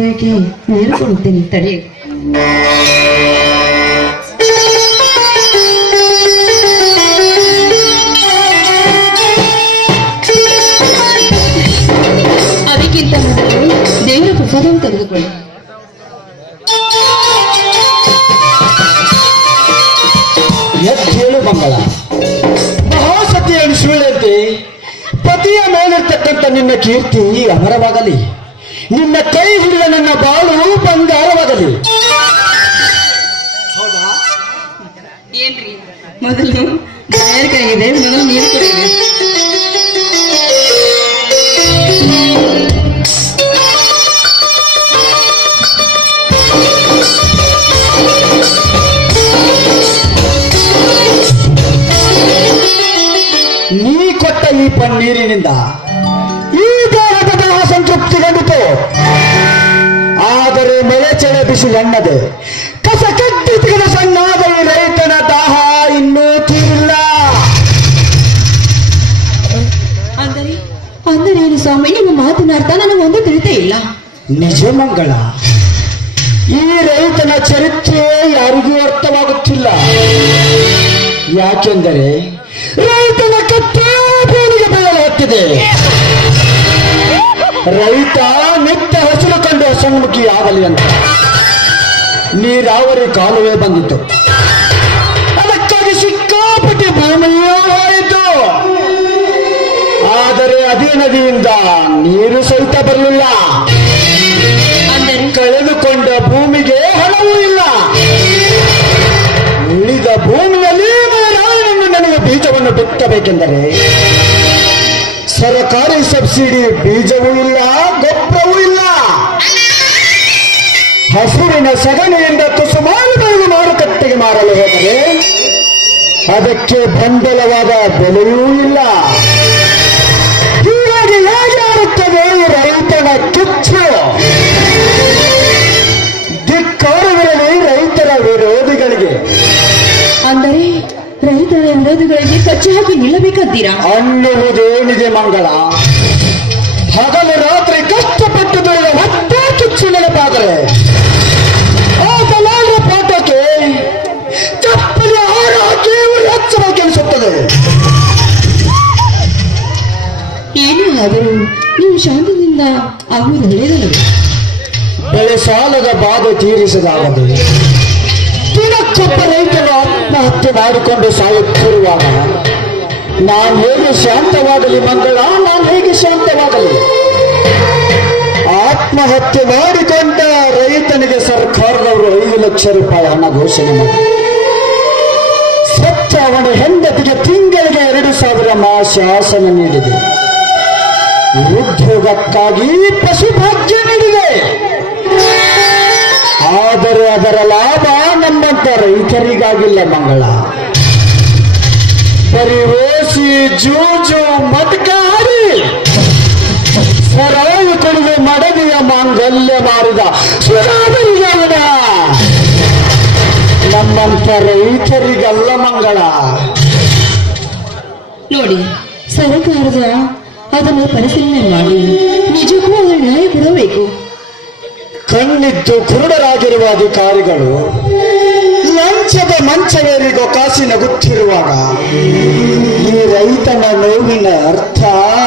ಹೃದಯಕ್ಕೆ ನೀರು ಕೊಡುತ್ತೇನೆ ತಡೆ. ಅದಕ್ಕಿಂತ ಮೊದಲು ದೇವರ ಪ್ರಸಾದವನ್ನು ತೆಗೆದುಕೊಳ್ಳಿ. ಹೇಳು ಮಂಗಳ, ಮಹಾಸತಿಯನ್ನು ಸುಳ್ಳಂತೆ ಪತಿಯ ಮೇಲಿರ್ತಕ್ಕಂಥ ನಿನ್ನ ಕೀರ್ತಿ ಅಮರವಾಗಲಿ, ನಿನ್ನ ಕೈ ಹಿಡಿದ ನನ್ನ ಬಾಳು ಬಂಗಾರವಾಗಲಿ. ಹೌದಾ? ಏನ್ರಿ ಮೊದಲು ಬಾಯಾರಿಕಾಗಿದೆ, ಮೊದಲು ನೀರು ಕುಡಿಯಿರಿ. ನೀ ಕೊಟ್ಟ ಈ ಪನ್ನೀರಿನಿಂದ ಈ ದೇಹದ ದೇಹ ಸಂತೃಪ್ತಿಗೊಂಡಿತು. ಆದರೆ ಮಳೆ ಚಳಿ ಬಿಸಿಲನ್ನದೆ ಕಸ ಕಟ್ಟಿ ತೆಗೆದ ಸಣ್ಣಾದ ಈ ರೈತನ ದಾಹ ಇನ್ನೂ ತೀರಿಲ್ಲ. ಅಂದರೇನು ಸ್ವಾಮಿ, ನಿಮ್ಮ ಮಾತಿನ ಅರ್ಥ ನನಗೆ ಒಂದು ತಿಳಿತೇ ಇಲ್ಲ. ನಿಜ ಮಂಗಳ, ಈ ರೈತನ ಚರಿತ್ರೆ ಯಾರಿಗೂ ಅರ್ಥವಾಗುತ್ತಿಲ್ಲ. ಯಾಕೆಂದರೆ ರೈತನ ಕತ್ತೆ ಭೂಮಿಗೆ ಬೆಳೆಯಲು ಹೊತ್ತಿದೆ. ರೈತ ನಿತ್ಯ ಹಸಿರು ಕಂಡು ಹಸನ್ಮುಖಿ ಆಗಲಿ ಅಂತ ನೀರಾವರಿ ಕಾಲುವೆ ಬಂದಿತ್ತು. ಅದಕ್ಕಾಗಿ ಸಿಕ್ಕಾಪಟ್ಟಿ ಭೂಮಿಯೂ ಹೋಯಿತು. ಆದರೆ ಅದೇ ನದಿಯಿಂದ ನೀರು ಸಹಿತ ಬರಲಿಲ್ಲ. ಕಳೆದುಕೊಂಡ ಭೂಮಿಗೆ ಹಣವೂ ಇಲ್ಲ. ಉಳಿದ ಭೂಮಿಯಲ್ಲಿ ನನಗೆ ಬೀಜವನ್ನು ಬಿತ್ತಬೇಕೆಂದರೆ ಸರ್ಕಾರಿ ಸಬ್ಸಿಡಿ ಬೀಜವೂ ಇಲ್ಲ, ಗೊಬ್ಬರವೂ ಇಲ್ಲ. ಹಸುರಿನ ಸಗಣಿಯಿಂದ ತುಸುಮಾರು ಬೆಳೆದು ಮಾರುಕಟ್ಟೆಗೆ ಮಾರಲು ಹೋದರೆ ಅದಕ್ಕೆ ಬೆಂಬಲವಾದ ಬೆಲೆಯೂ ಇಲ್ಲ. ಹೀಗಾಗಿ ಹೇಗೆ ಆಡುತ್ತದೆ ರೈತನ ಕಿಚ್ಚು? ಧಿಕ್ಕಾರವಿರಲಿ ರೈತರ ವಿರೋಧಿಗಳಿಗೆ. ಅಂದರೆ ರೈತರ ವಿರೋಧಿಗಳಿಗೆ ಕಚ್ಚಿ ಹಾಕಿ ನಿಲ್ಲಬೇಕಂತೀರಾ? ಅನ್ನುವುದೇನಿದೆ ಮಂಗಳ? ಹಗಲು ರಾತ್ರಿ ಕಷ್ಟಪಟ್ಟು ದುಡಿದ ಮತ್ತೆ ಕಿಚ್ಚು ನೆನಪಾದರೆ ಆ ದಲಾಲರ ಪಾಠಕ್ಕೆ ಚಪ್ಪಲಿ ಹಾರ ಹಾಕಿ ಹಚ್ಚಬೇಕೆನಿಸುತ್ತದೆ. ಏನೂ ಆದರೂ ನೀವು ಶಾಂತದಿಂದ ಆಗುವುದು ಒಳ್ಳೆಯದಲ್ಲ. ಬೆಳೆ ಸಾಲದ ಬಾಧೆ ತೀರಿಸದಾಗದು. ದಿನಕ್ಕೊಬ್ಬ ರೈತರು ಆತ್ಮಹತ್ಯೆ ಮಾಡಿಕೊಂಡು ಸಾಯುತ್ತಿರುವಾಗ ನಾನು ಹೇಗೆ ಶಾಂತವಾಗಲಿ ಮಂಗಳ? ನಾನು ಹೇಗೆ ಶಾಂತವಾಗಲಿ? ಆತ್ಮಹತ್ಯೆ ಮಾಡಿಕೊಂಡ ರೈತನಿಗೆ ಸರ್ಕಾರದವರು 5 ಲಕ್ಷ ರೂಪಾಯಿ ಹಣ ಘೋಷಣೆ ಮಾಡಿ ಸತ್ತ ಅವನ ಹೆಂಡತಿಗೆ ತಿಂಗಳಿಗೆ 2,000 ಶಾಸನ ನೀಡಿದೆ. ಉದ್ಯೋಗಕ್ಕಾಗಿ ಪಶುಭಾಗ್ಯ ನೀಡಿದೆ. ಆದರೆ ಅದರ ಲಾಭ ನಮ್ಮಂತ ರೈತರಿಗಾಗಿಲ್ಲ ಮಂಗಳ. ಬರೀ ಓಸಿ ಜೂಜು ಮಟ್ಕಾಡಿ ಸರಾಯಿ ಕೊಡುವ ಮಡದಿಯ ಮಾಂಗಲ್ಯ ಮಾರಿದ ಸುರಾದರಿಗಾಗದ ನಮ್ಮಂತ ರೈತರಿಗಲ್ಲ ಮಂಗಳ. ನೋಡಿ, ಸರ್ಕಾರದ ಅದನ್ನು ಪರಿಶೀಲನೆ ಮಾಡಿ ನಿಜಕ್ಕೂ ಅದರ ನ್ಯಾಯ ಕೊಡಬೇಕು. ಕಣ್ಣಿದ್ದು ಕುರುಡರಾಗಿರುವ ಅಧಿಕಾರಿಗಳು ಲಂಚದ ಮಂಚವೇರಿಗೋ ಕಾಸಿ ನಗುತ್ತಿರುವಾಗ ಈ ರೈತನ ನೋವಿನ ಅರ್ಥ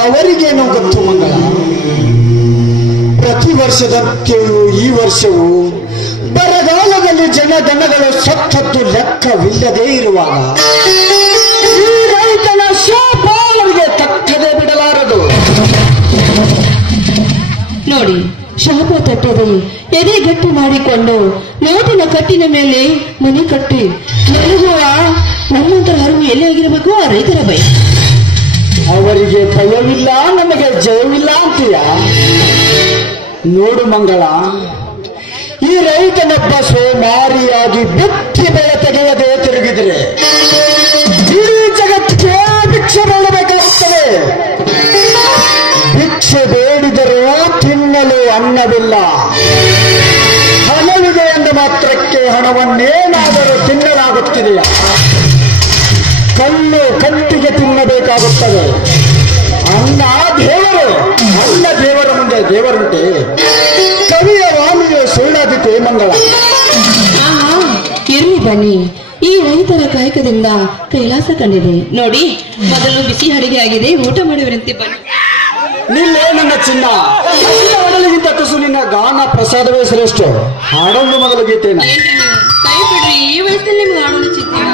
ಅವರಿಗೇನೋ ಗೊತ್ತು ಮಂಗಳ. ಪ್ರತಿ ವರ್ಷದಂತೆಯೂ ಈ ವರ್ಷವೂ ಬರಗಾಲದಲ್ಲಿ ಜನಧನಗಳು ಸತ್ತದ್ದು ಲೆಕ್ಕವಿಲ್ಲದೆ ಇರುವಾಗ ಈ ರೈತನ ಶಾಪ ಅವರಿಗೆ ತಕ್ಕದೆ ಬಿಡಲಾರದು. ನೋಡಿ, ಶಾಪ ತಟ್ಟದೆ ಎದೆ ಗಟ್ಟಿ ಮಾಡಿಕೊಂಡು ನೋಟಿನ ಕಟ್ಟಿನ ಮೇಲೆ ಮನೆ ಕಟ್ಟಿ ಮಲಗುವ ನಮ್ಮಂತರ ಹರಿವು ಎಲ್ಲಿ ಆಗಿರಬೇಕು ಆ ರೈತರ ಭಯ. ಅವರಿಗೆ ಭಯವಿಲ್ಲ, ನಮಗೆ ಜಯವಿಲ್ಲ ಅಂತೀಯ? ನೋಡು ಮಂಗಳ, ಈ ರೈತನೊಬ್ಬ ಸೋಮಾರಿಯಾಗಿ ಬಿತ್ತಿ ಬೆಳೆ ತೆಗೆಯದೆ ತಿರುಗಿದರೆ ಇಡೀ ಜಗತ್ತಿಗೆ ಭಿಕ್ಷೆ ಬೇಡಬೇಕಾಗುತ್ತದೆ. ಭಿಕ್ಷೆ ಬೇಡಿದರೂ ತಿನ್ನಲು ಅನ್ನವಿಲ್ಲ. ಹಣವಿದೆ ಎಂದ ಮಾತ್ರಕ್ಕೆ ಹಣವನ್ನೇನಾದರೂ ತಿನ್ನಲಾಗುತ್ತಿದೆಯ? ಕಲ್ಲು ಕಟ್ಟಿಗೆ ತಿನ್ನಬೇಕಾಗುತ್ತದೆ. ಅನ್ನ ದೇವರು, ಅನ್ನ ದೇವರ ಮುಂದೆ ದೇವರುಂಟೆ. ಕವಿಯ ಬನ್ನಿ, ಈ ರೈತರ ಕಾಯಕದಿಂದ ಕೈಲಾಸ ಕಂಡಿದೆ ನೋಡಿ. ಮೊದಲು ಬಿಸಿ ಅಡಿಗೆ ಆಗಿದೆ, ಊಟ ಮಾಡುವರಂತೆ ಬನ್ನಿ. ನಿಲ್ಲೇ ನನ್ನ ಚಿನ್ನ, ಹಾಡಲಿಗಿಂತ ತುಸು ನಿನ್ನ ಗಾನ ಪ್ರಸಾದವೇ ಶ್ರೇಷ್ಠ. ಹಾಡೊಂದು ಮೊದಲು ಗೀತೆನ ಏನ್ರಿ ನೀವು? ಕೈ ಬಿಡ್ರಿ, ಈ ವಯಸ್ಸಲ್ಲಿ ನಿಮ್ಗೆ ಹಾಡೋದು ಚಿತ್ತೀರ.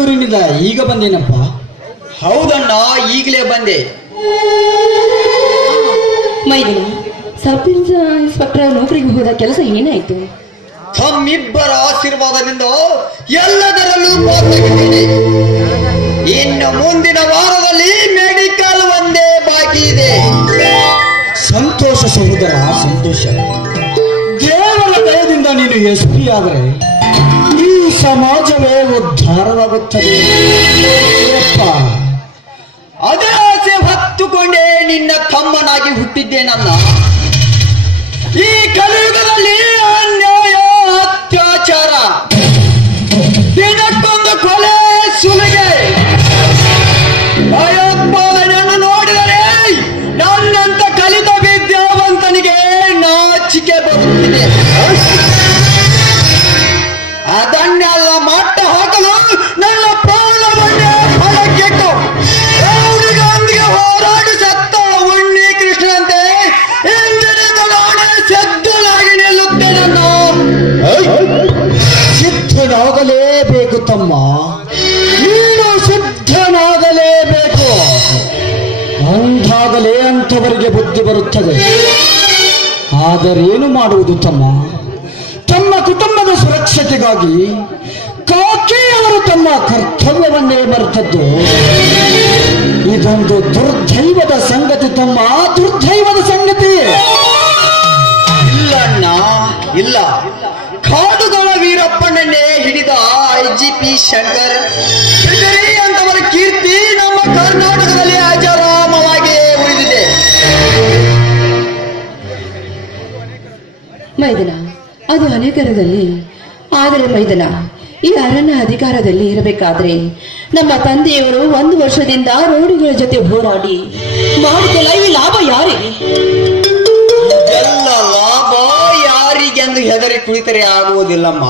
ಚಿಕ್ಕಮಗಳೂರಿನಿಂದ ಈಗ ಬಂದೇನಪ್ಪ. ಹೌದಣ್ಣ, ಈಗಲೇ ಬಂದೆ. ಮೈದಿನ, ಸಬ್ ಇನ್ಸ್ಪೆಕ್ಟರ್ ನೌಕರಿಗೆ ಹೋದ ಕೆಲಸ ಏನಾಯ್ತು? ತಮ್ಮಿಬ್ಬರ ಆಶೀರ್ವಾದದಿಂದ ಎಲ್ಲದರಲ್ಲೂ ಪಾಸಾಗಿದ್ದೇನೆ. ಇನ್ನು ಮುಂದಿನ ವಾರದಲ್ಲಿ ಮೆಡಿಕಲ್ ಒಂದೇ ಬಾಕಿ ಇದೆ. ಸಂತೋಷ ಸಹೋದರ, ಸಂತೋಷ. ದೇವರ ದಯದಿಂದ ನೀನು ಎಸ್ಪಿ ಆದರೆ ಈ ಸಮಾಜವೇ ಉದ್ಧಾರವಾಗುತ್ತದೆ. ಅದೇ ಆಸೆ ಹೊತ್ತುಕೊಂಡೇ ನಿನ್ನ ತಮ್ಮನಾಗಿ ಹುಟ್ಟಿದ್ದೇನನ್ನ. ಈ ಕಲಿಯುಗದಲ್ಲಿ ಅನ್ಯಾಯ, ಅತ್ಯಾಚಾರ, ದಿನಕ್ಕೊಂದು ಕೊಲೆ, ಸುಲಿಗೆ, ಭಯೋತ್ಪಾದನೆಯನ್ನು ನೋಡಿದರೆ ನನ್ನಂತ ಕಲಿತ ವಿದ್ಯಾವಂತನಿಗೆ ನಾಚಿಕೆ ಬರುತ್ತಿದೆ. ಅದನ್ನೆಲ್ಲ ಮಟ್ಟ ಹಾಕಲು ನನ್ನ ಪ್ರಾಣವನ್ನೇ ಫಲಕ್ಕಿಟ್ಟು ಅವನಿಗೊಂದಿಗೆ ಹೋರಾಡಿ ಸತ್ತ ಉಣ್ಣಿ ಕೃಷ್ಣಂತೆ ಎಂದಿನಿಂದ ನಾನೇ ಸಿದ್ಧನಾಗಿ ನಿಲ್ಲುತ್ತೇನೆ. ಸಿದ್ಧನಾಗಲೇಬೇಕು ತಮ್ಮ, ನೀನು ಸಿದ್ಧನಾಗಲೇಬೇಕು. ಅಂದಾಗಲೇ ಅಂಥವರಿಗೆ ಬುದ್ಧಿ ಬರುತ್ತದೆ. ಆದರೇನು ಮಾಡುವುದು ತಮ್ಮ? ತಮ್ಮ ಕುಟುಂಬದ ಸುರಕ್ಷತೆಗಾಗಿ ಕಾಕಿಯವರು ತಮ್ಮ ಕರ್ತವ್ಯವನ್ನೇ ಮರೆತದ್ದು ಇದೊಂದು ದುರ್ದೈವದ ಸಂಗತಿ ತಮ್ಮ, ದುರ್ದೈವದ ಸಂಗತಿ. ಇಲ್ಲಣ್ಣ, ಇಲ್ಲ. ಕಾಡುಗಳ ವೀರಪ್ಪನನ್ನೇ ಹಿಡಿದ IGP ಶಂಕರ್ ಅಂತವರ ಕೀರ್ತಿ ನಮ್ಮ ಕರ್ನಾಟಕದಲ್ಲಿ ಅಜರಾಮವಾಗಿ ಉಳಿದಿದೆ. ಮೈದನ, ಅದು ಅನೇಕರದಲ್ಲಿ. ಆದರೆ ಮೈದನ, ಈ ಅರಣ್ಯ ಅಧಿಕಾರದಲ್ಲಿ ಇರಬೇಕಾದ್ರೆ ನಮ್ಮ ತಂದೆಯವರು 1 ವರ್ಷದಿಂದ ರೋಡಿಗಳ ಜೊತೆ ಹೋರಾಡಿ ಮಾಡಿದಲ್ಲ. ಈ ಲಾಭ ಯಾರಿಗೆ? ಎಲ್ಲ ಲಾಭ ಯಾರಿಗೆಂದು ಹೆದರಿ ಕುಳಿತರೆ ಆಗುವುದಿಲ್ಲಮ್ಮ.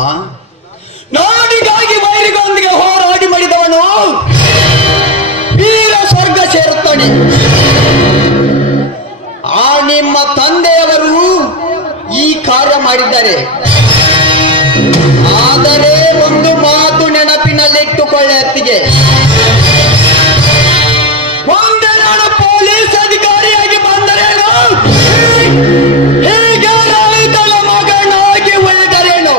ನಾಡಿಗಾಗಿ ವೈರಿಗೊಂದಿಗೆ ಹೋರಾಡಿ ಮಾಡಿದವನು ವೀರ ಸ್ವರ್ಗ ಸೇರುತ್ತಾನೆ. ಆ ನಿಮ್ಮ ತಂದೆಯವರು ಈ ಕಾರ್ಯ ಮಾಡಿದ್ದಾರೆ. ಆದರೆ ಒಂದು ಮಾತು ನೆನಪಿನಲ್ಲಿಟ್ಟುಕೊಳ್ಳಿ ಅತ್ತಿಗೆ, ಒಂದೇ ನಾನು ಪೊಲೀಸ್ ಅಧಿಕಾರಿಯಾಗಿ ಬಂದರೇನು, ಹೀಗೆ ರೈತನ ಮಗನಾಗಿ ಉಳಿದರೇನು,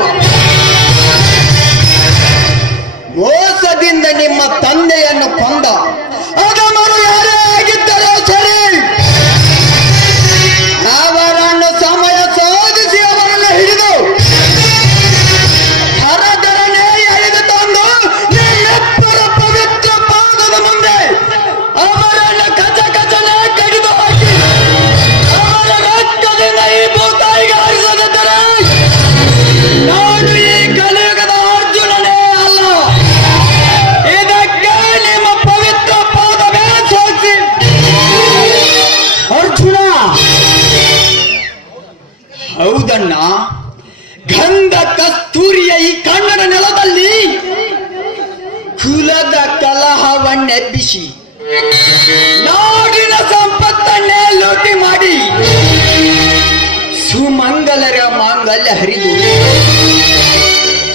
ಮೋಸದಿಂದ ನಿಮ್ಮ ತಂದೆಯನ್ನು ಕೊಂದ ಅಗಮರು ಯಾರೇ ಆಗಿದ್ದರೂ ಸರಿ, ಅವರನ್ನು ಸಮಯ ಸಾಧಿಸಿ ಅವರನ್ನು ಹಿಡಿದು ಹರದರನೇ ಎಳೆದು ತಂದು ನಿಮ್ಮೆಬ್ಬರ ಪವಿತ್ರ ಪಾದದ ಮುಂದೆ ಅವರನ್ನು ಕಚಕಚನೆ ಕಡಿದು ಹಾಕಿ ಅವರ ರಕ್ತದಿಂದ ಈ ಭೂತಾಯಿಗೆ ಹರಿಸದಿದ್ದರೆ ನಾನು ಈ ಕಲಿಯುಗದ ಅರ್ಜುನನೇ ಅಲ್ಲ. ಇದಕ್ಕೆ ನಿಮ್ಮ ಪವಿತ್ರ ಪಾದವೇ ಸಾಕ್ಷಿ. ಅರ್ಜುನ, ಹೌದಣ್ಣ, ಗಂಧ ಕಸ್ತೂರಿಯ ಈ ಕನ್ನಡ ನೆಲದಲ್ಲಿ ಕುಲದ ಕಲಹವನ್ನೆಬ್ಬಿಸಿ ನಾಡಿನ ಸಂಪತ್ತನ್ನೇ ಲೂಟಿ ಮಾಡಿ ಸುಮಂಗಲರ ಮಾಂಗಲ್ಯ ಹರಿದು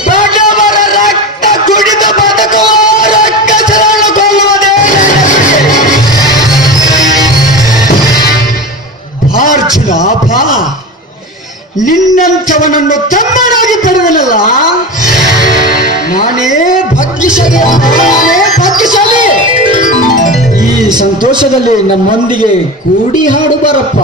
ಬಡವರ ರಕ್ತ ಕುಡಿದು ಬದುಕುವ ರಕ್ಕಸರನ್ನು ಕೊಲ್ಲುವುದೇ ಅರ್ಜುನ ಬಾ. ನಿನ್ನಂಥವನನ್ನು ತಮ್ಮನಾಗಿ ಪಡೆದನಲ್ಲ, ನಾನೇ ಭಾಗ್ಯಶಾಲಿ, ನಾನೇ ಭಾಗ್ಯಶಾಲಿ. ಈ ಸಂತೋಷದಲ್ಲಿ ನಮ್ಮೊಂದಿಗೆ ಕೂಡಿ ಹಾಡು ಬಾರಪ್ಪ.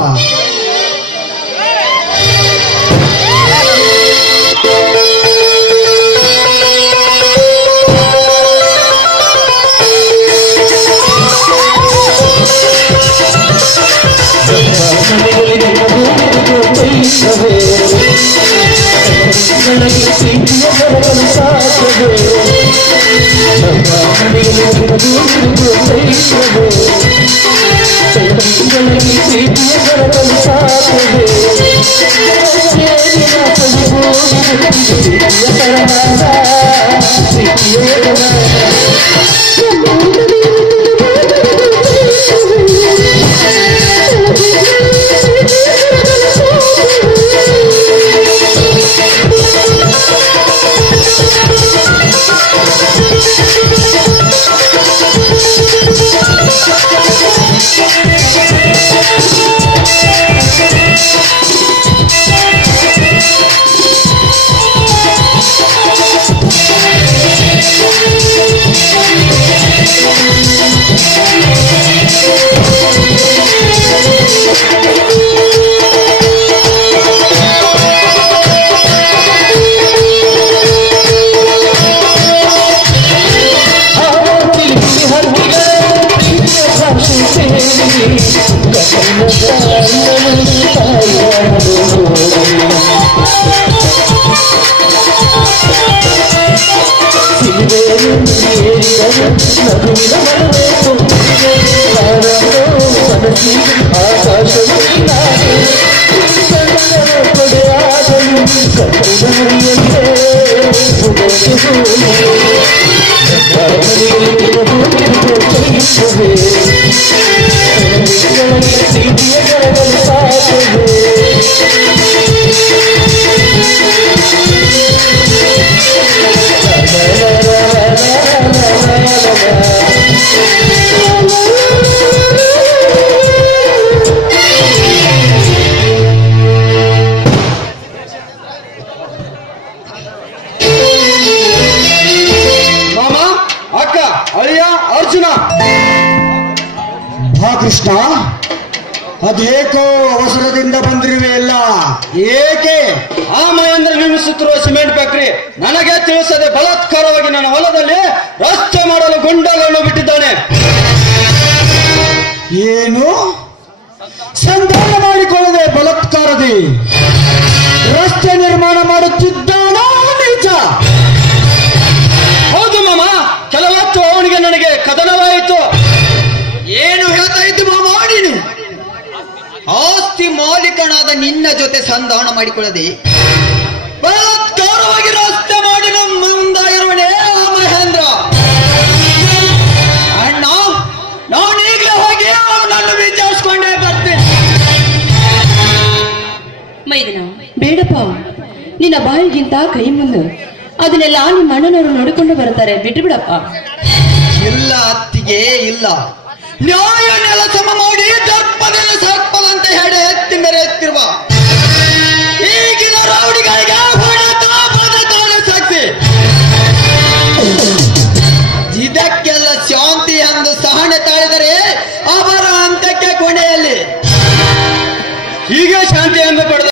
ಕೃಷ್ಣ, ಅದೇಕೋ ಅವಸರದಿಂದ ಬಂದಿರುವೆಯಲ್ಲ, ಏಕೆ? ಆ ಮಹೇಂದ್ರ ನಿರ್ಮಿಸುತ್ತಿರುವ ಸಿಮೆಂಟ್ ಫ್ಯಾಕ್ಟರಿ ನನಗೆ ತಿಳಿಸದೆ ಬಲಾತ್ಕಾರವಾಗಿ ನನ್ನ ಹೊಲದಲ್ಲಿ ರಸ್ತೆ ಮಾಡಲು ಗುಂಡಗಳನ್ನು ಬಿಟ್ಟಿದ್ದಾನೆ. ಏನು? ಸಂಧಾನ ಮಾಡಿಕೊಳ್ಳದೆ ಬಲಾತ್ಕಾರದಿ ರಸ್ತೆ ನಿರ್ಮಾಣ ಮಾಡುತ್ತಿದ್ದಾನ? ನಿಜ? ಹೌದು ಮಾಮ, ಕೆಲವತ್ತು ಅವನಿಗೆ ನನಗೆ ಕದನವಾಯಿತು. ಏನು ಹೇಳ್ತಾ ಇದ್ದು ಮಾಮ ನೀನು? ಆಸ್ತಿ ಮಾಲೀಕನಾದ ನಿನ್ನ ಜೊತೆ ಸಂಧಾನ ಮಾಡಿಕೊಳ್ಳದೆ ಬಲಾತ್ಕಾರವಾಗಿ ರಸ್ತೆ ಮಾಡಿ ನಮ್ಮ ಮುಂದಾಗಿರುವನೇ ಆ ಮಹೇಂದ್ರ. ಅಣ್ಣ, ನಾನು ಈಗಲೇ ಹೋಗಿ ಅವನನ್ನು ವಿಚಾರಿಸ್ಕೊಂಡೇ ಬರ್ತೇನೆ. ಮೈದನ, ಬೇಡಪ್ಪ, ನಿನ್ನ ಬಾಯಿಗಿಂತ ಕೈ ಮುಂದೆ ಅದನ್ನೆಲ್ಲ ನಿಮ್ಮ ಅಣ್ಣನವರು ನೋಡಿಕೊಂಡು ಬರ್ತಾರೆ, ಬಿಟ್ಟು ಬಿಡಪ್ಪ. ಇಲ್ಲ ಅತ್ತಿಗೆ, ಇಲ್ಲ. ನ್ಯಾಯ ನೆಲ ಸಮ ಮಾಡಿ ದರ್ಪದಲ್ಲಿ ಸರ್ಪದಂತೆ ಹೆಡೆ ಎತ್ತಿ ಮೆರೆಯುತ್ತಿರುವ ಈಗಿನ ರೌಡಿಗಳಿಗೆ ಸಾಕ್ಷಿ. ಇದಕ್ಕೆಲ್ಲ ಶಾಂತಿ ಎಂದು ಸಹನೆ ತಾಳಿದರೆ ಅವರ ಅಂತ್ಯಕ್ಕೆ ಕೊನೆಯಲ್ಲಿ ಹೀಗೆ ಶಾಂತಿ ಎಂದು ಪಡೆದ